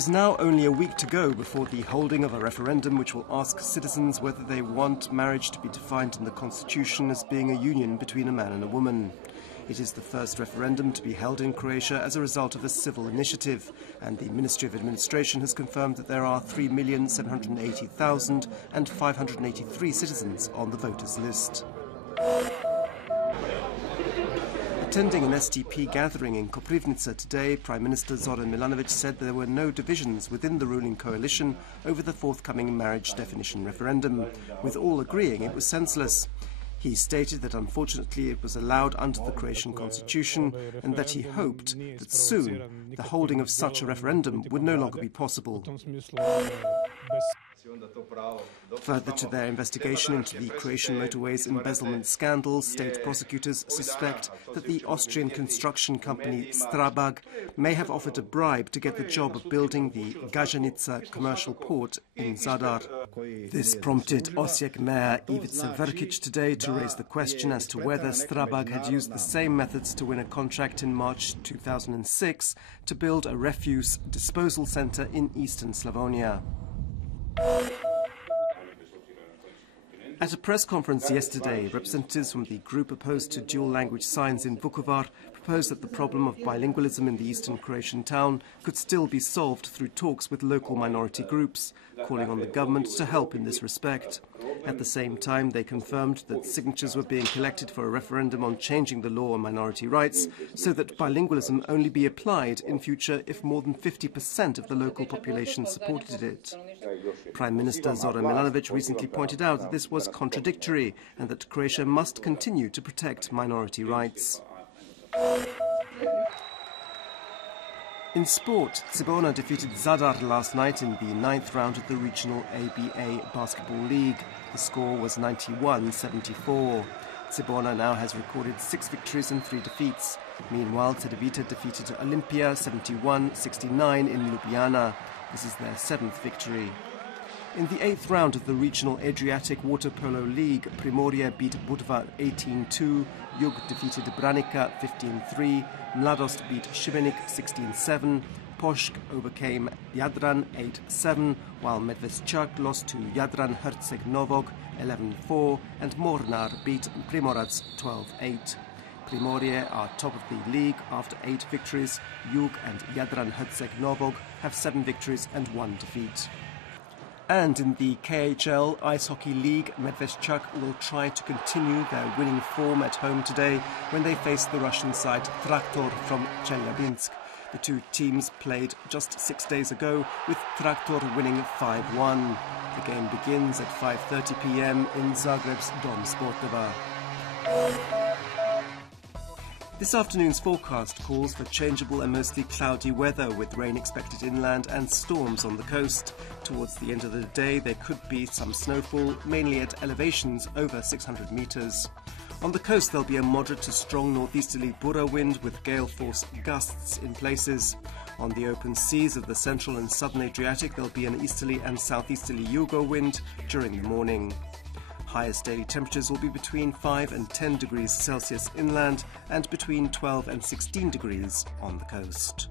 is now only a week to go before the holding of a referendum which will ask citizens whether they want marriage to be defined in the constitution as being a union between a man and a woman. It is the first referendum to be held in Croatia as a result of a civil initiative, and the Ministry of Administration has confirmed that there are 3,780,583 citizens on the voters list. Attending an STP gathering in Koprivnica today, Prime Minister Zoran Milanovic said there were no divisions within the ruling coalition over the forthcoming marriage definition referendum, with all agreeing it was senseless. He stated that unfortunately it was allowed under the Croatian constitution and that he hoped that soon the holding of such a referendum would no longer be possible. Further to their investigation into the Croatian motorways embezzlement scandal, state prosecutors suspect that the Austrian construction company Strabag may have offered a bribe to get the job of building the Gaženica commercial port in Zadar. This prompted Osijek Mayor Ivica Vrkić today to raise the question as to whether Strabag had used the same methods to win a contract in March 2006 to build a refuse disposal centre in eastern Slavonia. At a press conference yesterday, representatives from the group opposed to dual language signs in Vukovar proposed that the problem of bilingualism in the eastern Croatian town could still be solved through talks with local minority groups, calling on the government to help in this respect. At the same time, they confirmed that signatures were being collected for a referendum on changing the law on minority rights so that bilingualism only be applied in future if more than 50% of the local population supported it. Prime Minister Zoran Milanovic recently pointed out that this was contradictory and that Croatia must continue to protect minority rights. In sport, Cibona defeated Zadar last night in the 9th round of the regional ABA Basketball League. The score was 91-74. Cibona now has recorded 6 victories and 3 defeats. Meanwhile, Cedevita defeated Olimpia 71-69 in Ljubljana. This is their 7th victory. In the 8th round of the regional Adriatic Water Polo League, Primorje beat Budva 18-2, Jug defeated Branica 15-3, Mladost beat Šibenik 16-7, Pošk overcame Jadran 8-7, while Medveščak lost to Jadran Herceg Novog 11-4, and Mornar beat Primorac 12-8. Primorje are top of the league after 8 victories. Jug and Jadran Herceg Novog have 7 victories and 1 defeat. And in the KHL Ice Hockey League, Medveščak will try to continue their winning form at home today when they face the Russian side Traktor from Chelyabinsk. The two teams played just 6 days ago, with Traktor winning 5-1. The game begins at 5:30 p.m. in Zagreb's Dom Sportova. This afternoon's forecast calls for changeable and mostly cloudy weather, with rain expected inland and storms on the coast. Towards the end of the day, there could be some snowfall, mainly at elevations over 600 metres. On the coast, there'll be a moderate to strong northeasterly Bura wind with gale force gusts in places. On the open seas of the central and southern Adriatic, there'll be an easterly and southeasterly Jugo wind during the morning. Highest daily temperatures will be between 5 and 10 degrees Celsius inland and between 12 and 16 degrees on the coast.